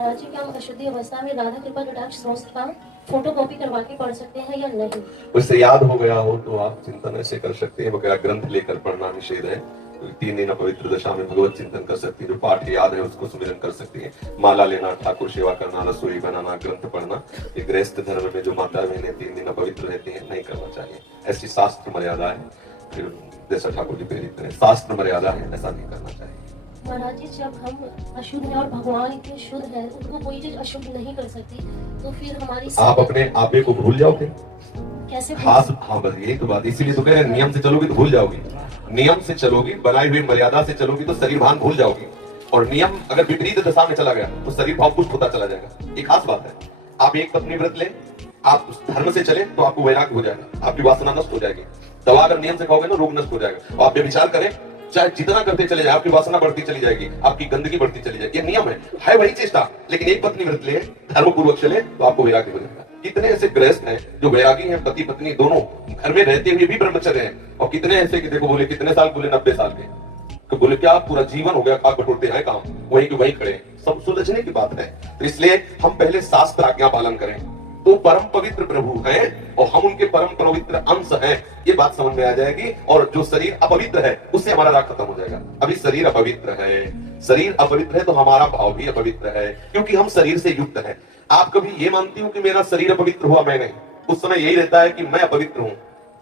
जी क्या हम अशुद्धि अवस्था में राधा कृपा कटाक्ष स्तोत्र का फोटो कॉपी करवा के पढ़ सकते हैं या नहीं? उससे याद हो गया हो तो आप चिंतन ऐसे कर सकते हैं, वगैरह ग्रंथ लेकर पढ़ना निषेध है। तो 3 दिन पवित्र दशा में भगवत चिंतन कर सकती है, जो पाठ याद है उसको सुमिरन कर सकती है। माला लेना, ठाकुर सेवा करना, रसोई बनाना, ग्रंथ पढ़ना, ये गृहस्थ धर्म में जो माता बहनें 3 दिन पवित्र रहती हैं नहीं करना चाहिए। ऐसी शास्त्र मर्यादा है। फिर जैसा ठाकुर जी प्रेरित करें, शास्त्र मर्यादा है, ऐसा नहीं करना चाहिए। महाराज जी जब हम अशुद्ध हैं और भगवान इतने शुद्ध हैं, उनको कोई चीज अशुद्ध नहीं कर सकती, तो फिर हमारी आप अपने आपे को भूल जाओगे कैसे? खास, हाँ बस यही तो बात, इसीलिए तो कह रहे हैं नियम से चलोगी तो भूल जाओगी। नियम से चलोगी, बनाई हुई मर्यादा से चलोगी तो शरीर भान भूल जाओगी। और नियम अगर विपरीत दिशा में चला गया तो शरीर भाव पुष्ट होता चला जाएगा। ये खास बात है। आप एक पत्नी व्रत ले, आप उस धर्म से चले तो आपको वैराग्य हो जाएगा, आपकी वासना नष्ट हो जाएगी। दवा अगर नियम से खाओगे ना रोग नष्ट हो जाएगा। और आप व्यभिचार करें, चाहे जितना करते चले जाए, आपकी वासना बढ़ती चली जाएगी, आपकी गंदगी बढ़ती चली जाएगी। ये नियम है वही चेष्टा। लेकिन एक पत्नी व्रत ले, धर्म पूर्वक चले तो आपको वैराग्य हो जाएगा। कितने ऐसे गृहस्थ हैं जो वैरागी हैं, पति पत्नी दोनों घर में रहते हुए भी ब्रह्मचर्य हैं। और कितने ऐसे कि देखो बोले कितने साल, बोले 90 साल के, तो बोले क्या पूरा जीवन हो गया, खाक बटोरते हैं काम, वही के वही खड़े। सब सुलझने की बात है। तो इसलिए हम पहले शास्त्र आज्ञा पालन करें। तो परम पवित्र प्रभु हैं और हम उनके परम पवित्र अंश हैं, ये बात समझ में आ जाएगी। और जो शरीर अपवित्र है उससे हमारा राग खत्म हो जाएगा। अभी शरीर अपवित्र है, शरीर अपवित्र है तो हमारा भाव भी अपवित्र है, क्योंकि हम शरीर से युक्त हैं। आप कभी ये मानती हो कि मेरा शरीर अपवित्र हुआ? मैं नहीं। उस समय यही रहता है कि मैं अपवित्र हूं,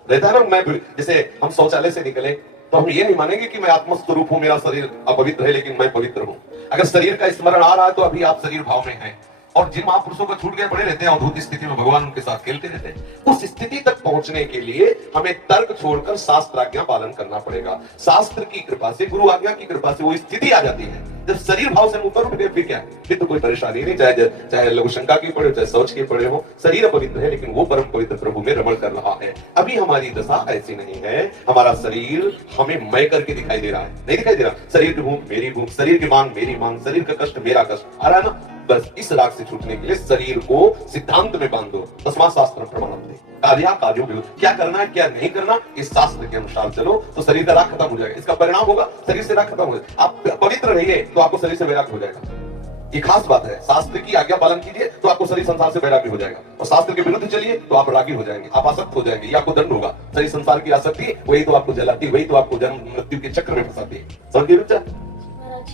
रहता है ना। मैं जैसे हम शौचालय से निकले तो हम ये नहीं मानेंगे कि मैं आत्मस्वरूप हूं, मेरा शरीर अपवित्र है लेकिन मैं पवित्र हूं। अगर शरीर का स्मरण आ रहा है तो अभी आप शरीर भाव में हैं। और जिन महापुरुषों को छूट गए पड़े रहते हैं अवधूत स्थिति में, भगवान उनके साथ खेलते रहते हैं। उस स्थिति तक पहुंचने के लिए हमें तर्क छोड़कर शास्त्र आज्ञा पालन करना पड़ेगा। शास्त्र की कृपा से, गुरु आज्ञा की कृपा से वो स्थिति आ जाती है। जब शरीर भाव से ऊपर उठ गए फिर क्या, फिर तो कोई परेशानी नहीं। चाहे लघु शंका की पड़े, चाहे शौच की पड़े हो, शरीर अपवित्र है लेकिन वो परम पवित्र प्रभु में रमण कर रहा है। अभी हमारी दशा ऐसी नहीं है। हमारा शरीर हमें मैं करके दिखाई दे रहा है, नहीं दिखाई दे रहा। शरीर की भूख मेरी भूख, शरीर की मांग मेरी मांग, शरीर का कष्ट मेरा कष्ट आ रहा है ना। बस इस राग से छूटने के लिए शरीर को सिद्धांत में बांध दो। तस्मात् शास्त्र प्रमाणम दे, कार्यों क्या करना है क्या नहीं करना, इस शास्त्र के अनुसार चलो तो शरीर का राग खत्म हो जाएगा। इसका परिणाम होगा शरीर से राग खत्म हो जाएगा। आप पवित्र रहिए तो आपको शरीर से वैराग्य हो जाएगा। ये खास बात है। शास्त्र की आज्ञा पालन कीजिए तो आपको शरीर संसार से वैराग्य हो जाएगा। और शास्त्र के विरुद्ध चलिए तो आप रागी हो जाएंगे, आप आसक्त हो जाएंगे, ये आपको दंड होगा। शरीर संसार की आसक्ति वही तो आपको जलाती, वही तो आपको जन्म मृत्यु के चक्र में फंसाती है। समझ गए बच्चा?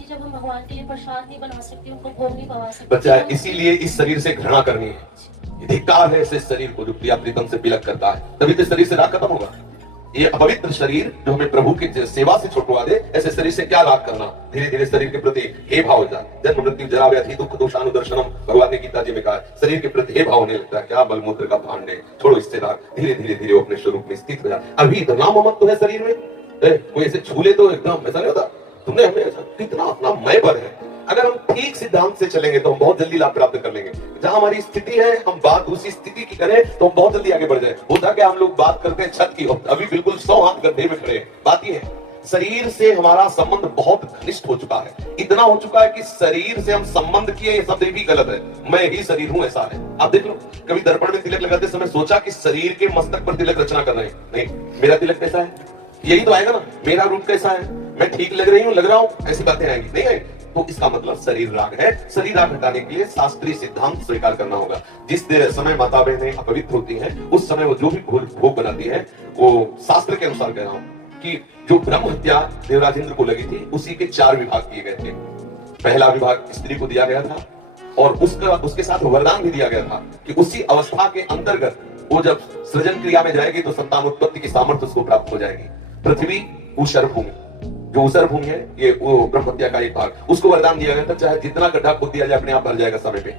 जब हम भगवान के लिए प्रसाद नहीं बना सकते, उनको भोग नहीं पवा सकते बच्चा, इसीलिए इस शरीर से घृणा करनी है। धिक्कार है ऐसे शरीर को जो प्रिया प्रीतम से बिलक करता है, तभी तो शरीर से राग खत्म होगा। ये अपवित्र शरीर जो हमें प्रभु की सेवा से छुटवा दे, ऐसे शरीर से क्या राग करना। धीरे धीरे शरीर के प्रति हे भाव हो जाए। जन्म मृत्यु जरा व्याधि दुख दोषानुदर्शनम, भगवान ने गीता जी में कहा, शरीर के प्रति हे भाव होने लगता है। क्या बलमूत्र का भांड है, छोड़ो इससे राग। धीरे धीरे धीरे स्वरूप में स्थित हो जाए। अभी इतना ममत्व है शरीर में, कोई ऐसे छूले तो एकदम ऐसा नहीं होता। तुमने हमें कितना अपना मैं पर है। अगर हम ठीक सिद्धांत से चलेंगे तो हम बहुत जल्दी लाभ प्राप्त कर लेंगे। जहां हमारी स्थिति है हम बात उसी स्थिति की करें तो हम बहुत जल्दी आगे बढ़ जाए। होता क्या, हम लोग बात करते हैं छत की, अभी बिल्कुल 100 हाथ गड्ढे में खड़े। बात ये है, शरीर से हमारा संबंध बहुत घनिष्ठ हो चुका है। इतना हो चुका है कि शरीर से हम संबंध किए, ये शब्द भी गलत है। मैं ही शरीर हूं ऐसा है। आप देख लो, कभी दर्पण में तिलक लगाते समय सोचा कि शरीर के मस्तक पर तिलक रचना कर रहे हैं? नहीं, मेरा तिलक कैसा है यही तो आएगा ना। मेरा रूप कैसा है, मैं ठीक लग रही हूँ, लग रहा हूँ, ऐसी बातें आएंगी नहीं आएंगी। तो इसका मतलब शरीर राग है। शरीर राग हटाने के लिए शास्त्रीय सिद्धांत स्वीकार करना होगा। जिस समय माता बहनें अपवित्र होती हैं उस समय वो जो भी भोग बनाती है वो शास्त्र के अनुसार कह रहा हूँ कि जो ब्रह्म हत्या देवराज इंद्र को लगी थी उसी के 4 विभाग किए गए थे। पहला विभाग स्त्री को दिया गया था और उसके साथ वरदान भी दिया गया था कि उसी अवस्था के अंतर्गत वो जब सृजन क्रिया में जाएगी तो संतान उत्पत्ति की सामर्थ्य उसको प्राप्त हो जाएगी। पृथ्वी ऊषर भूमि, जो ऊषर भूमि है ये वो ब्रह्म हत्या का एक भाग, उसको वरदान दिया गया था चाहे जितना गड्ढा खोद दिया जाए अपने आप भर जाएगा समय पे।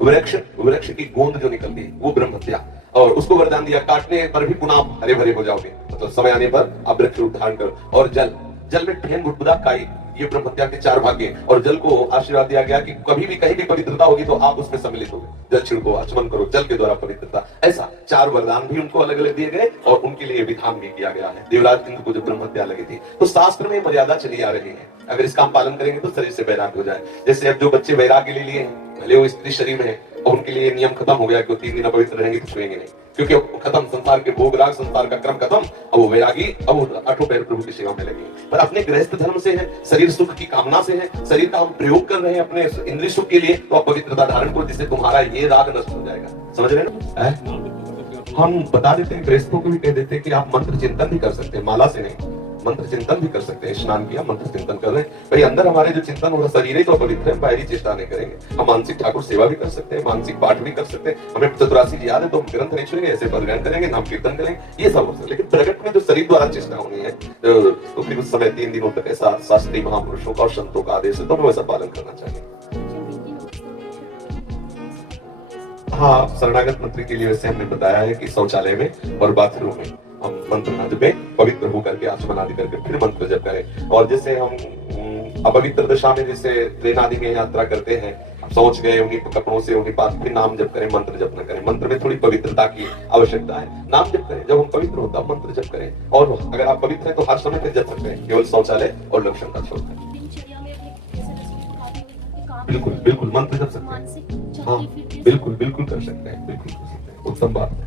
वृक्ष की गोंद जो निकलती है वो ब्रह्म हत्या, और उसको वरदान दिया काटने पर भी पुनः हरे भरे हो जाओगे, मतलब समय आने पर आप वृक्ष रूप धारण करो। और जल में ठेन बुदबुदा काई, ये ब्रह्म हत्या के 4 भाग्य। और जल को आशीर्वाद दिया गया कि कभी भी कहीं भी पवित्रता होगी तो आप उसमें सम्मिलित होगे। जल छिड़को, आचमन करो, जल के द्वारा पवित्रता। ऐसा 4 वरदान भी उनको अलग अलग दिए गए और उनके लिए विधान भी किया गया है। देवराज इंद्र को जब ब्रह्म हत्या लगी थी तो शास्त्र में मर्यादा चली आ रही है। अगर इसका हम पालन करेंगे तो शरीर से वैराग्य हो जाए। जैसे अब जो बच्चे वैराग्य ले लिए हैं, भले वो स्त्री शरीर में है और उनके लिए नियम खत्म हो गया कि वो 3 दिन अपवित्र रहेंगे तो छुएंगे नहीं, क्योंकि अब खत्म संसार के भोग राग, संसार का क्रम खत्म। अब वो वैरागी, अब वो आठों पैर प्रभु की सेवा में लगेंगे। पर अपने गृहस्थ धर्म से है, शरीर सुख की कामना से है, शरीर का हम प्रयोग कर रहे हैं अपने इंद्रिय सुख के लिए, तो आप पवित्रता धारण करो, जिससे तुम्हारा ये राग नष्ट हो जाएगा। समझ रहे हैं? हम बता देते हैं, गृहस्थों को भी कह देते हैं कि आप मंत्र चिंतन भी कर सकते हैं, माला से नहीं, मंत्र चिंतन भी कर सकते हैं। स्नान किया, मंत्र चिंतन कर रहे हैं, भाई अंदर हमारे जो चिंतन हो रहा, शरीर ही तो पवित्र है, बाहरी चेष्टा नहीं करेंगे। हम मानसिक ठाकुर सेवा भी कर सकते हैं, मानसिक पाठ भी कर सकते हैं। हमें चतुरासी याद है तो हम ग्रंथ नहीं छुएंगे, ऐसे पदगान करेंगे, नाम कीर्तन करेंगे, ये सब हो सकता है। लेकिन प्रकट में जो शरीर द्वारा चेष्टा होनी है, तो फिर उस समय 3 दिनों तक ऐसा शास्त्रीय महापुरुषों का और संतों का आदेश है, तो हमें वैसा पालन करना चाहिए। हाँ, शरणागत मंत्री के लिए वैसे हमने बताया है कि शौचालय में और बाथरूम में हम मंत्र न जपें, पवित्र होकर के आचमन आदि करके फिर मंत्र जप करें। और जैसे हम अपवित्र दशा में जैसे ट्रेन आदि में यात्रा करते हैं, सोच गए उन्हीं कपड़ों से उन्हीं पास फिर नाम जप करें, मंत्र जप न करें। मंत्र में थोड़ी पवित्रता की आवश्यकता है, नाम जप करें। जब हम पवित्र होता है मंत्र जप करें, और अगर आप पवित्र हैं तो हर समय फिर जप सकते हैं, केवल शौचालय और लक्षणता छोड़कर। दिनचर्या में अपने जैसे रसोई पकाते हुए घर के काम, बिल्कुल बिल्कुल मंत्र जप सकते हैं। मानसिक हाँ बिल्कुल बिल्कुल कर सकते हैं, बिल्कुल कर सकते हैं, उत्तम बात।